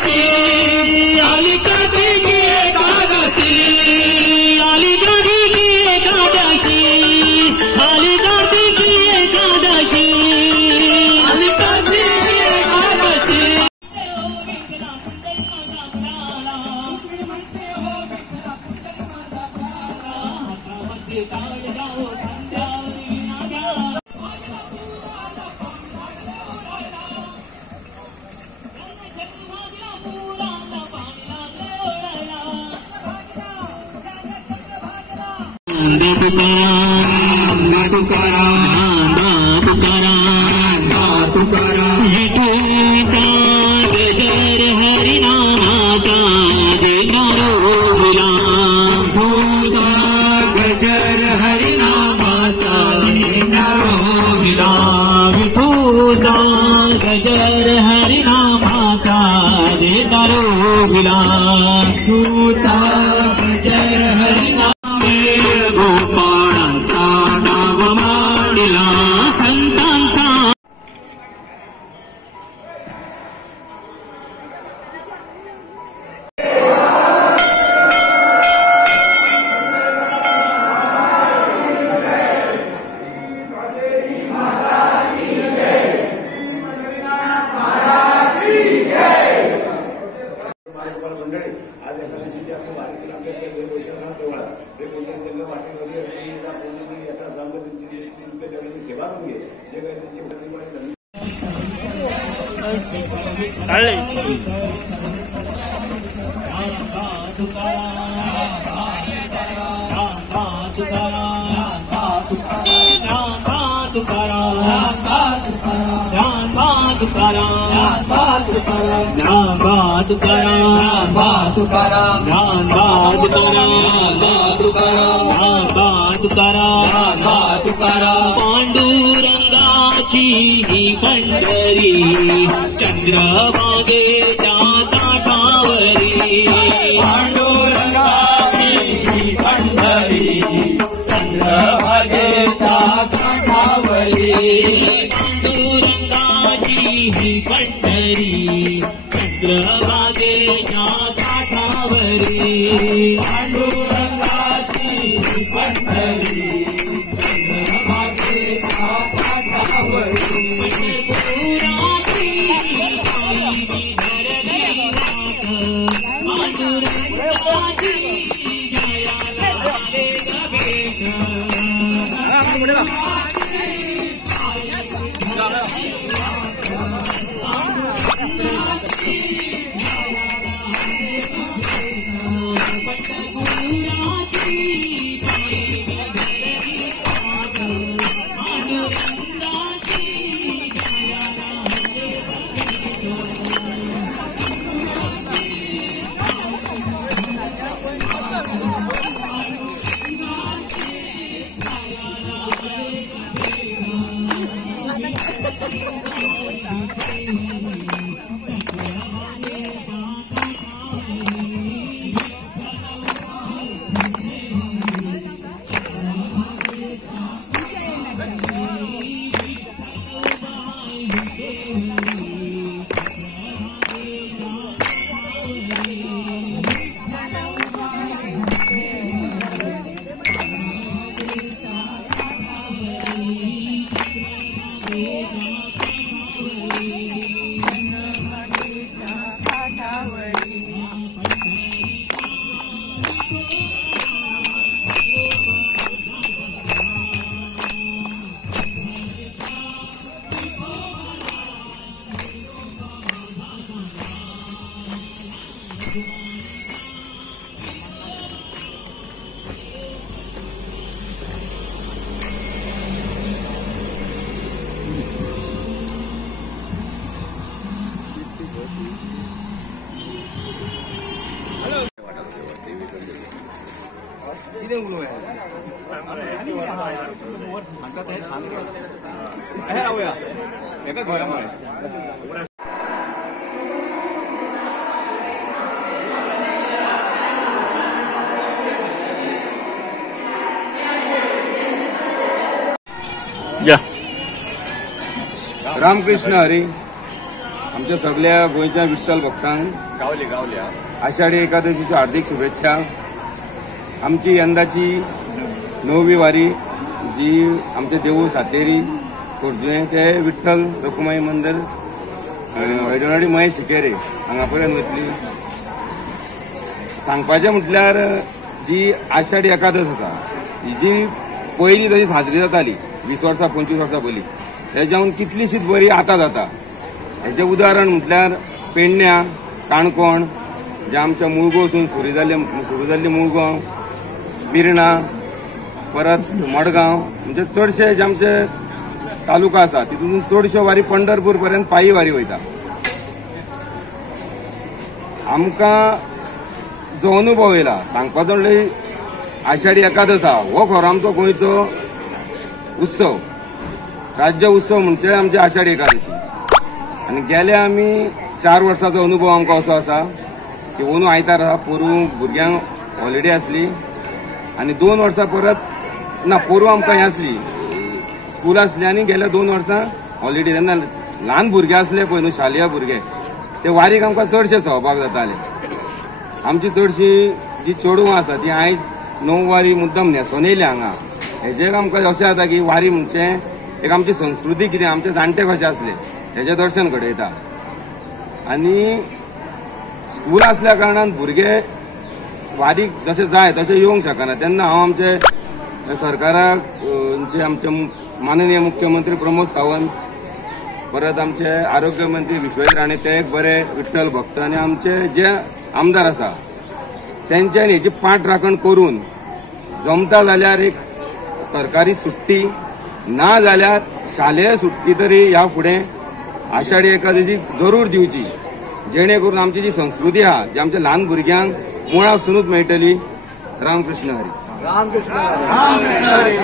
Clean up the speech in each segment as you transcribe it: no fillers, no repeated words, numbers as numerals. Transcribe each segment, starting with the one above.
एकादशी आली कार्तिकी एकादशी आली कार्तिकी एकादशी आली कार्तिकी एकादशी आली कार्तिकी एकादशी विठूचा गजर हरिनामाचा देणारो विलास विठूचा गजर हरिनामाचा देणारो विलास विठूचा गजर हरिनामाचा देणारो विलास विठूचा गजर हरिनाम गोपाळांचा नाव मांडला संतांचा पांडुरंगाची ही पंढरी चंद्रभागेच्या ताटावरी पांडुरंगाची ही पंढरी चंद्रभागेच्या ताटावरी पांडुरंगाची ही पंढरी चंद्रभागेच्या ताटावरी पांडुरंगाची ही पंढरी रामकृष्ण हरी. आमच्या सगळ्या गोंयच्या विठ्ठल भक्तांक गावल्या आषाढी एकादशीच्यो हार्दिक शुभेच्छा। आमची यंदाची 9वी वारी जी आमचे देवूळ सातेरी खोर्जुये ते विठ्ठल रखुमाई मंदिर वैदनाडी महेश शिकेरे हांगा पर्यंत वतली। सांगपाचें म्हटल्यार जी आषाढी एकादश आसा ही जी पयली तशी साजरी जाताली 20 वर्सां 25 वर्सां पयलीं तेज्याहून कितलीशीच बरी आतां जाता। हेजें उदाहरण म्हटल्यार पेडण्यां काणकोण जे आमच्या मुळगांवसून सुरू जाल्ली मुळगांव बिर्णा परत मडगांव म्हणजे चडशे जे आमचे तालुका आसा तितून चडश्यो वारी पंढरपूर पर्यंत पायी वारी वयता। आमकां जो अनुभव येयला सांगपाचो म्हणल्यार आषाढी एकादश हो खरो आमचो गोंयचो उत्सव राज्य उत्सव म्हणजे आमची आषाढी एकादशी। आनी गेल्या आमी 4 वर्सांचो अनुभव आमकां असो आसा की अंदू आयतार आसा पोरू भुरग्यांक हॉलिडे आसली आनी 2 वर्सां परत ना पोरू आमकां हें आसली स्कूल आसली आनी गेल्या 2 वर्सां हॉलिडे जेन्ना ल्हान भुरगे आसले पळय न्हू शालेय भुरगे ते वारीक आमकां चडशे सहभाग जाताले। आमची चडशी जी चेडवां आसा ती आयज 9 वारी मुद्दम न्हेसोन येयल्या हांगा। हेजेर आमकां अशें जाता की वारी म्हणजे एक आमची संस्कृती कितें आमचे जाणटे कशे आसले हेजें दर्शन घडयता। आनी स्कूल आसल्या कारणान भुरगे वारीक जशें जाय तशें येवंक शकना तेन्ना हांव आमचे सरकाराक आमचे माननीय मुख्यमंत्री प्रमोद सावंत परत आमचे आरोग्य मंत्री विश्वेश राणे ते एक बरे विठ्ठल भक्त आनी आमचे जे आमदार आसा तेंच्यांनी हेची पाठराखण करून जमता जाल्यार एक सरकारी सुट्टी ना जाल्यार शालेय सुट्टी तरी ह्या फुडें आषाढी एकादशी जरूर दिवची जेणे करून आमची जी संस्कृती आहा जी आमच्या ल्हान भुरग्यांक मुळावसूनच मेळटली। रामकृष्ण हरी। रामकृष्ण हरी।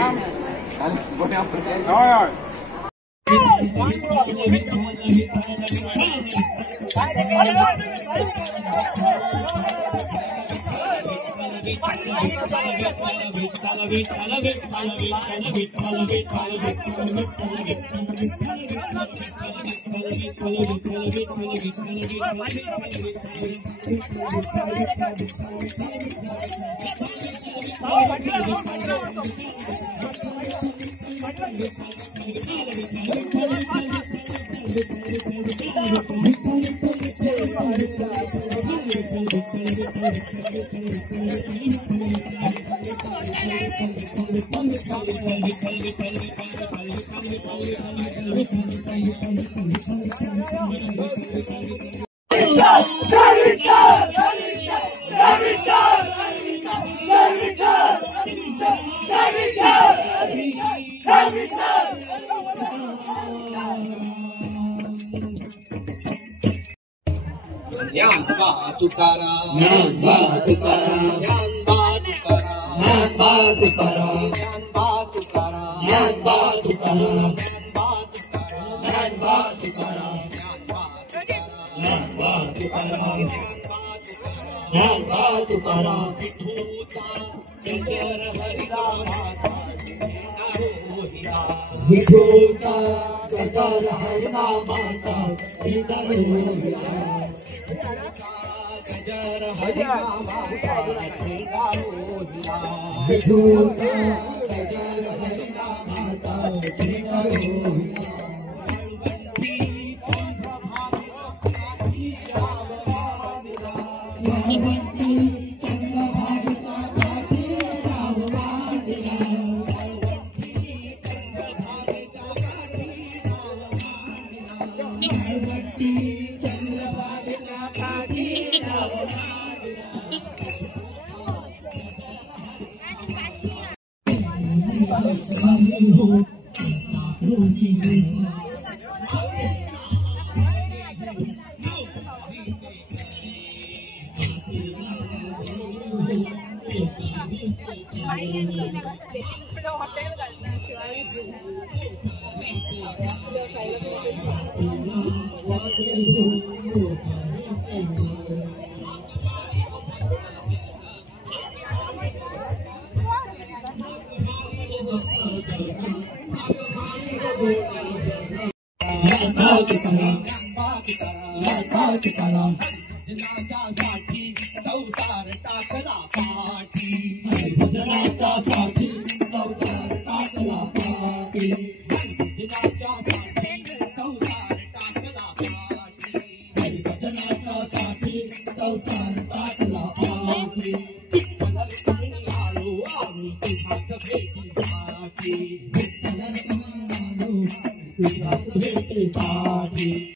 तुकाराम तुकाराम भजनाच्यासाठी संसार टाकला पाठी भजनाच्यासाठी संसार टाकला पाठी भजनाच्यासाठी संसार टाकला पाठी भजनाच्यासाठी संसार टाकला पाठी विठ्ठल आलो आम्ही तुझ्याच भेटीसाठी तुझ्याच भेटीसाठी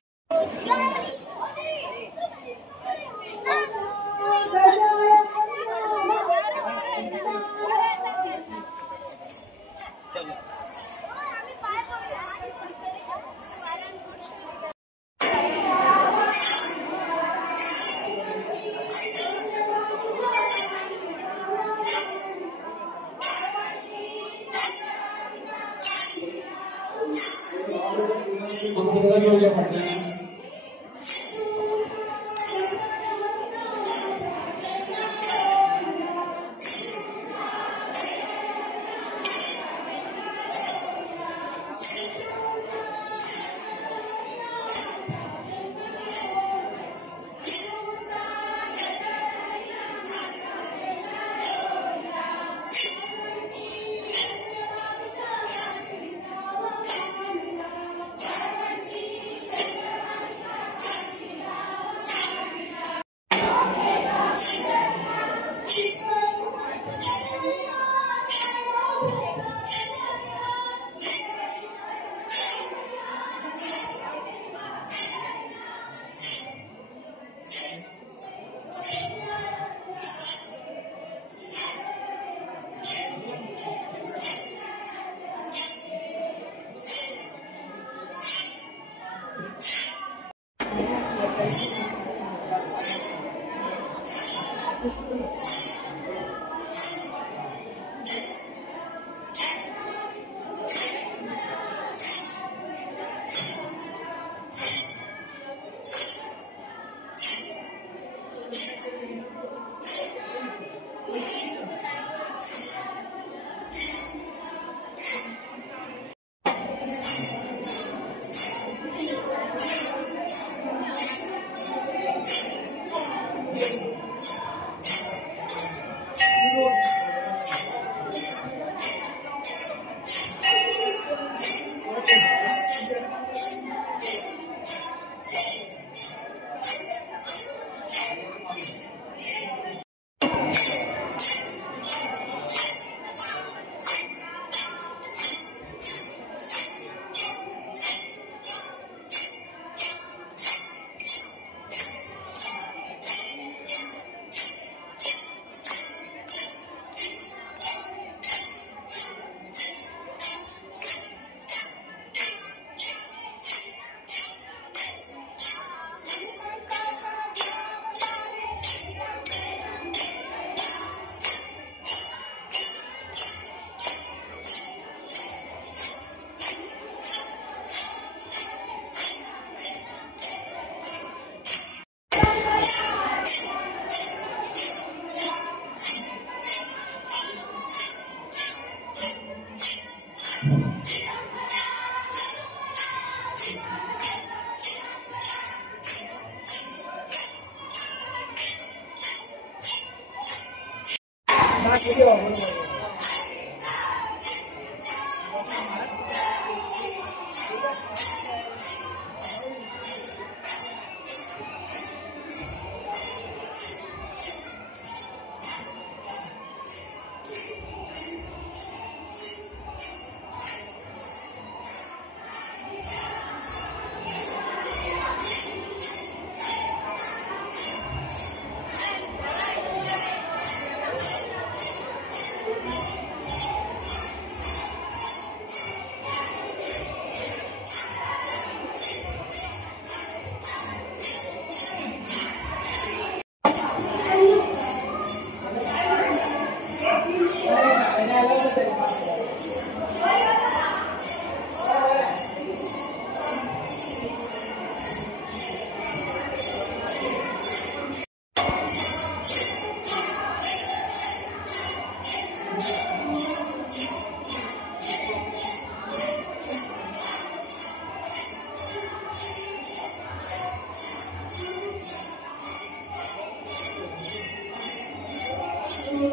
तू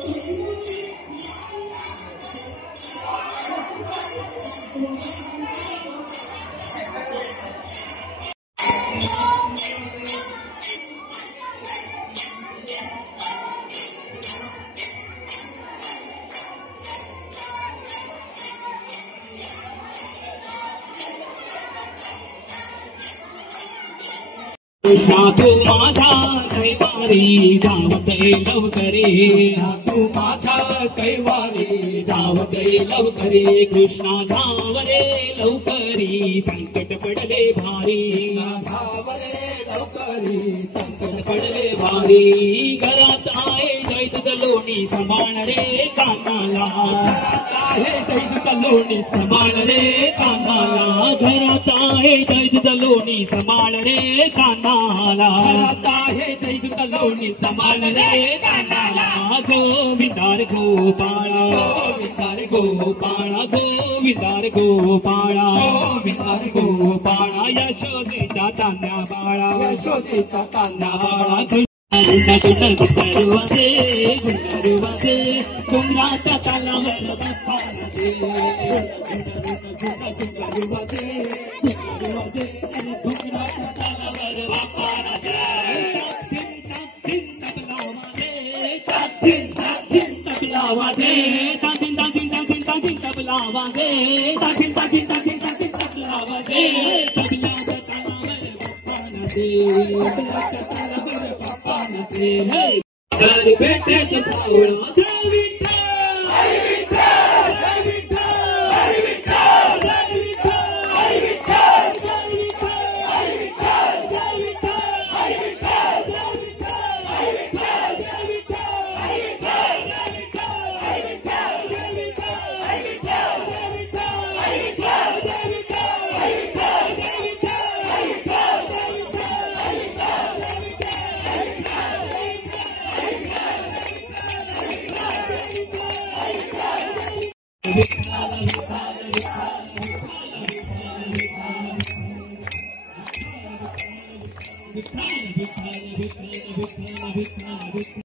माझा कैवारी जावत लवकरे तू माझा कैवारी जावत लवकरे कृष्णा धावरे लवकरी संकट पडले भारी धावरे लवकरी संकट पडले भारी घरात आहे दैत लोणी सांभाळ रे कानाला आहे दैत लोणी सांभाळ रे कानाला घरात आहे दैत लोणी सांभाळ रे कानाला घरात आहे दैत लोणी सांभाळ रे कानाला गोविंदार गोपाळा गोविंदार गोपाळा गोविंदार गोपाळा गोविंदार गोपाळा यशोदेचा तान्या बाळा यशोदेचा तान्या बाळा डोंगराच्या तालावर बाप्पाचे डोंगराच्या तालावर बाप्पाचे तबला वाजे तातीन तातीन तातीन तातीन तबला वाजे तातीन तातीन तातीन तातीन तबला वाजे तबल्याच्या तालावर बाप्पाचे तबल्याच्या तालावर बाप्पाचे हे घर बेटे सतावळा जय विठ्ठल जय विठ्ठल जय विठ्ठल जय विठ्ठल जय विठ्ठल जय विठ्ठल जय विठ्ठल जय विठ्ठल जय विठ्ठल जय विठ्ठल